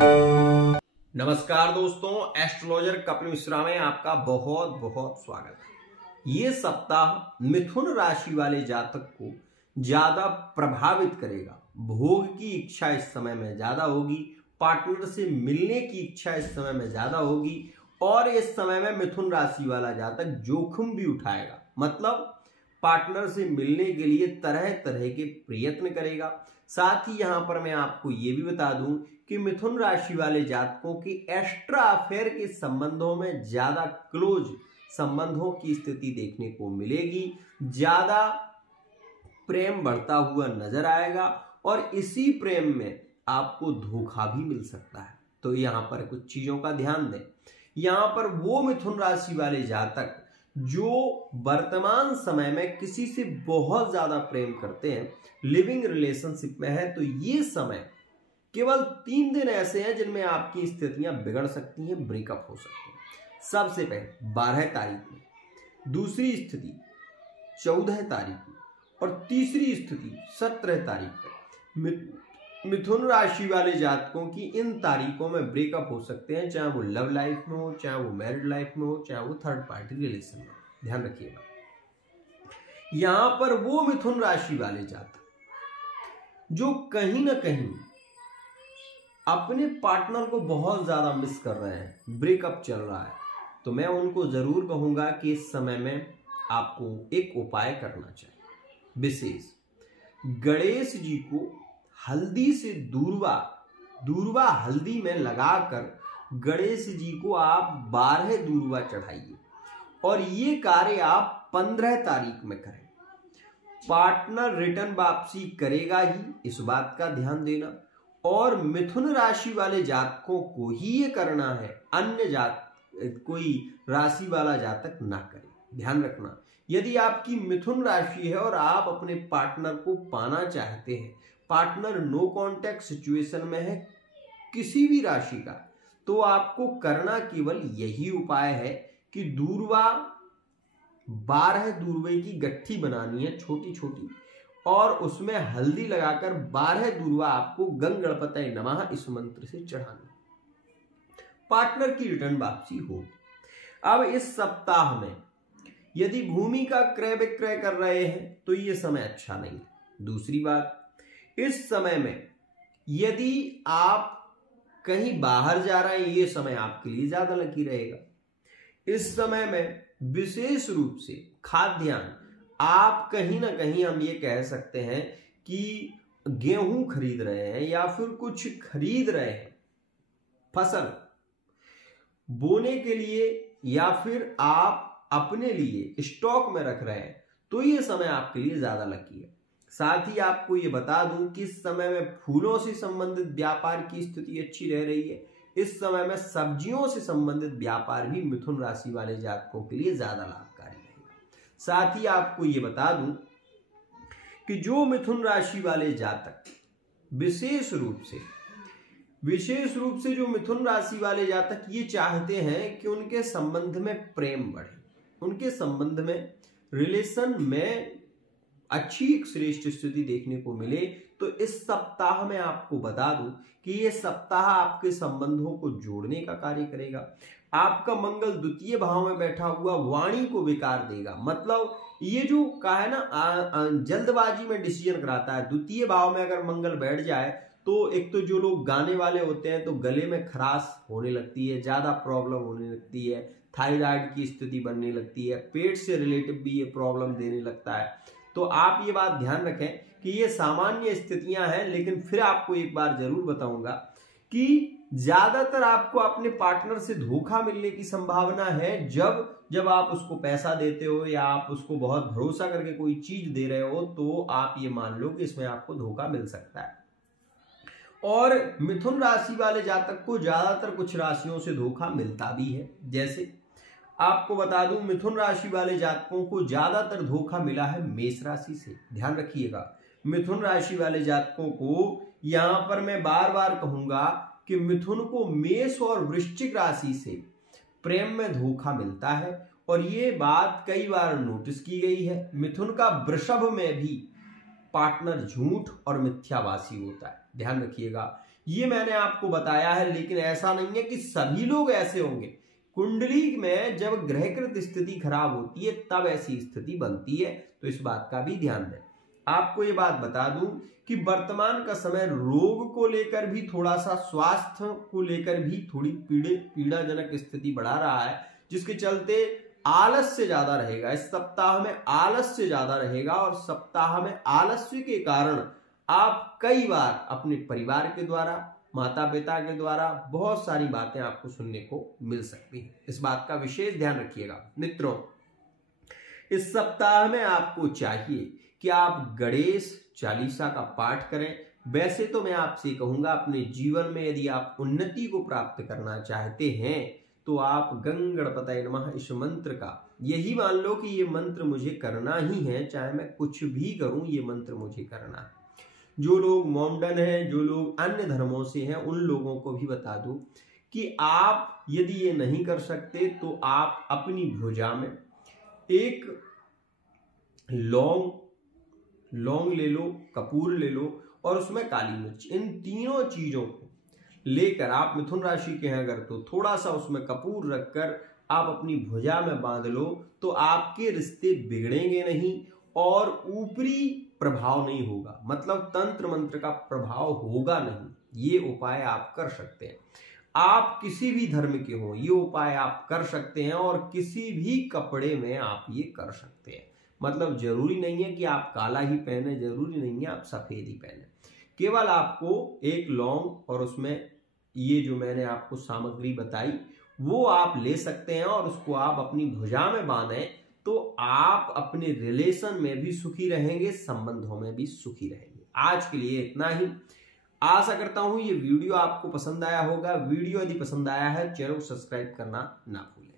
नमस्कार दोस्तों, एस्ट्रोलॉजर कपिल मिश्रा में आपका बहुत बहुत स्वागत है। ये सप्ताह मिथुन राशि वाले जातक को ज्यादा प्रभावित करेगा। भोग की इच्छा इस समय में ज्यादा होगी, पार्टनर से मिलने की इच्छा इस समय में ज्यादा होगी और इस समय में मिथुन राशि वाला जातक जोखिम भी उठाएगा। मतलब पार्टनर से मिलने के लिए तरह तरह के प्रयत्न करेगा। साथ ही यहां पर मैं आपको ये भी बता दूं कि मिथुन राशि वाले जातकों की एक्स्ट्रा अफेयर के संबंधों में ज्यादा क्लोज संबंधों की स्थिति देखने को मिलेगी। ज्यादा प्रेम बढ़ता हुआ नजर आएगा और इसी प्रेम में आपको धोखा भी मिल सकता है। तो यहां पर कुछ चीजों का ध्यान दें। यहां पर वो मिथुन राशि वाले जातक जो वर्तमान समय में किसी से बहुत ज्यादा प्रेम करते हैं, लिविंग रिलेशनशिप में है, तो ये समय केवल 3 दिन ऐसे हैं जिनमें आपकी स्थितियां बिगड़ सकती हैं, ब्रेकअप हो सकते हैं। सबसे पहले 12 तारीख में, दूसरी स्थिति 14 तारीख में और तीसरी स्थिति 17 तारीख में। मिथुन राशि वाले जातकों की इन तारीखों में ब्रेकअप हो सकते हैं, चाहे वो लव लाइफ में हो, चाहे वो मैरिड लाइफ में हो, चाहे वो थर्ड पार्टी रिलेशन में हो। ध्यान रखिएगा, यहां पर वो मिथुन राशि वाले जातक जो कहीं ना कहीं अपने पार्टनर को बहुत ज्यादा मिस कर रहे हैं, ब्रेकअप चल रहा है, तो मैं उनको जरूर कहूंगा कि इस समय में आपको एक उपाय करना चाहिए। विशेष गणेश जी को हल्दी से दूर्वा हल्दी में लगाकर गणेश जी को आप 12 दूर्वा चढ़ाइए और ये कार्य आप 15 तारीख में करें। पार्टनर रिटर्न वापसी करेगा ही, इस बात का ध्यान देना। और मिथुन राशि वाले जातकों को ही ये करना है, अन्य कोई राशि वाला जातक ना करे। ध्यान रखना, यदि आपकी मिथुन राशि है और आप अपने पार्टनर को पाना चाहते हैं, पार्टनर नो कांटेक्ट सिचुएशन में है किसी भी राशि का, तो आपको करना केवल यही उपाय है कि दूर्वा 12 दूर्वे की गट्ठी बनानी है, छोटी छोटी, और उसमें हल्दी लगाकर 12 दूर्वा आपको गंग गणपतये नमः इस मंत्र से चढ़ाना। पार्टनर की रिटर्न वापसी हो। अब इस सप्ताह में यदि भूमि का क्रय विक्रय कर रहे हैं तो ये समय अच्छा नहीं। दूसरी बात, इस समय में यदि आप कहीं बाहर जा रहे हैं, ये समय आपके लिए ज्यादा लकी रहेगा। इस समय में विशेष रूप से खाद्यान्न, आप कहीं ना कहीं हम ये कह सकते हैं कि गेहूं खरीद रहे हैं या फिर कुछ खरीद रहे हैं, फसल बोने के लिए या फिर आप अपने लिए स्टॉक में रख रहे हैं, तो ये समय आपके लिए ज्यादा लकी है। साथ ही आपको ये बता दूं कि इस समय में फूलों से संबंधित व्यापार की स्थिति अच्छी रह रही है। इस समय में सब्जियों से संबंधित व्यापार भी मिथुन राशि वाले जातकों के लिए ज्यादा लाभकारी रहेगा। साथ ही आपको ये बता दूं कि जो मिथुन राशि वाले जातक विशेष रूप से जो मिथुन राशि वाले जातक ये चाहते हैं कि उनके संबंध में प्रेम बढ़े, उनके संबंध में रिलेशन में अच्छी एक श्रेष्ठ स्थिति देखने को मिले, तो इस सप्ताह में आपको बता दूं कि ये सप्ताह आपके संबंधों को जोड़ने का कार्य करेगा। आपका मंगल द्वितीय भाव में बैठा हुआ वाणी को विकार देगा। मतलब ये जो कहा है ना, जल्दबाजी में डिसीजन कराता है। द्वितीय भाव में अगर मंगल बैठ जाए तो एक तो जो लोग गाने वाले होते हैं तो गले में खराश होने लगती है, ज्यादा प्रॉब्लम होने लगती है, थायराइड की स्थिति बनने लगती है, पेट से रिलेटिव भी ये प्रॉब्लम देने लगता है। तो आप ये बात ध्यान रखें कि ये सामान्य स्थितियां हैं, लेकिन फिर आपको एक बार जरूर बताऊंगा कि ज्यादातर आपको अपने पार्टनर से धोखा मिलने की संभावना है जब आप उसको पैसा देते हो या आप उसको बहुत भरोसा करके कोई चीज दे रहे हो, तो आप ये मान लो कि इसमें आपको धोखा मिल सकता है। और मिथुन राशि वाले जातक को ज्यादातर कुछ राशियों से धोखा मिलता भी है। जैसे आपको बता दूं, मिथुन राशि वाले जातकों को ज्यादातर धोखा मिला है मेष राशि से। ध्यान रखिएगा, मिथुन राशि वाले जातकों को यहां पर मैं बार बार कहूंगा कि मिथुन को मेष और वृश्चिक राशि से प्रेम में धोखा मिलता है और ये बात कई बार नोटिस की गई है। मिथुन का वृषभ में भी पार्टनर झूठ और मिथ्यावासी होता है। ध्यान रखिएगा, ये मैंने आपको बताया है, लेकिन ऐसा नहीं है कि सभी लोग ऐसे होंगे। कुंडली में जब ग्रहकृत स्थिति खराब होती है तब ऐसी स्थिति बनती है, तो इस बात का भी ध्यान दें। आपको ये बात बता दूं कि वर्तमान का समय रोग को लेकर भी थोड़ा सा, स्वास्थ्य को लेकर भी थोड़ी पीड़ाजनक स्थिति बढ़ा रहा है, जिसके चलते आलस्य ज्यादा रहेगा। इस सप्ताह में आलस्य ज्यादा रहेगा और सप्ताह में आलस्य के कारण आप कई बार अपने परिवार के द्वारा, माता पिता के द्वारा बहुत सारी बातें आपको सुनने को मिल सकती हैं। इस बात का विशेष ध्यान रखिएगा। मित्रों, इस सप्ताह में आपको चाहिए कि आप गणेश चालीसा का पाठ करें। वैसे तो मैं आपसे कहूंगा, अपने जीवन में यदि आप उन्नति को प्राप्त करना चाहते हैं तो आप गं गणपतये नमः इस मंत्र का, यही मान लो कि ये मंत्र मुझे करना ही है, चाहे मैं कुछ भी करूं, ये मंत्र मुझे करना है। जो लोग मोमडन हैं, जो लोग अन्य धर्मों से हैं, उन लोगों को भी बता दूं कि आप यदि ये नहीं कर सकते तो आप अपनी भुजा में एक लौंग ले लो, कपूर ले लो और उसमें काली मिर्च, इन तीनों चीजों को लेकर आप मिथुन राशि के हैं अगर तो थोड़ा सा उसमें कपूर रखकर आप अपनी भुजा में बांध लो, तो आपके रिश्ते बिगड़ेंगे नहीं और ऊपरी प्रभाव नहीं होगा, मतलब तंत्र मंत्र का प्रभाव होगा नहीं। ये उपाय आप कर सकते हैं। आप किसी भी धर्म के हो, ये उपाय आप कर सकते हैं और किसी भी कपड़े में आप ये कर सकते हैं। मतलब जरूरी नहीं है कि आप काला ही पहने, जरूरी नहीं है आप सफेद ही पहने। केवल आपको एक लौंग और उसमें ये जो मैंने आपको सामग्री बताई वो आप ले सकते हैं और उसको आप अपनी भुजा में बांधें, तो आप अपने रिलेशन में भी सुखी रहेंगे, संबंधों में भी सुखी रहेंगे। आज के लिए इतना ही। आशा करता हूं ये वीडियो आपको पसंद आया होगा। वीडियो यदि पसंद आया है, चैनल को सब्सक्राइब करना ना भूलें।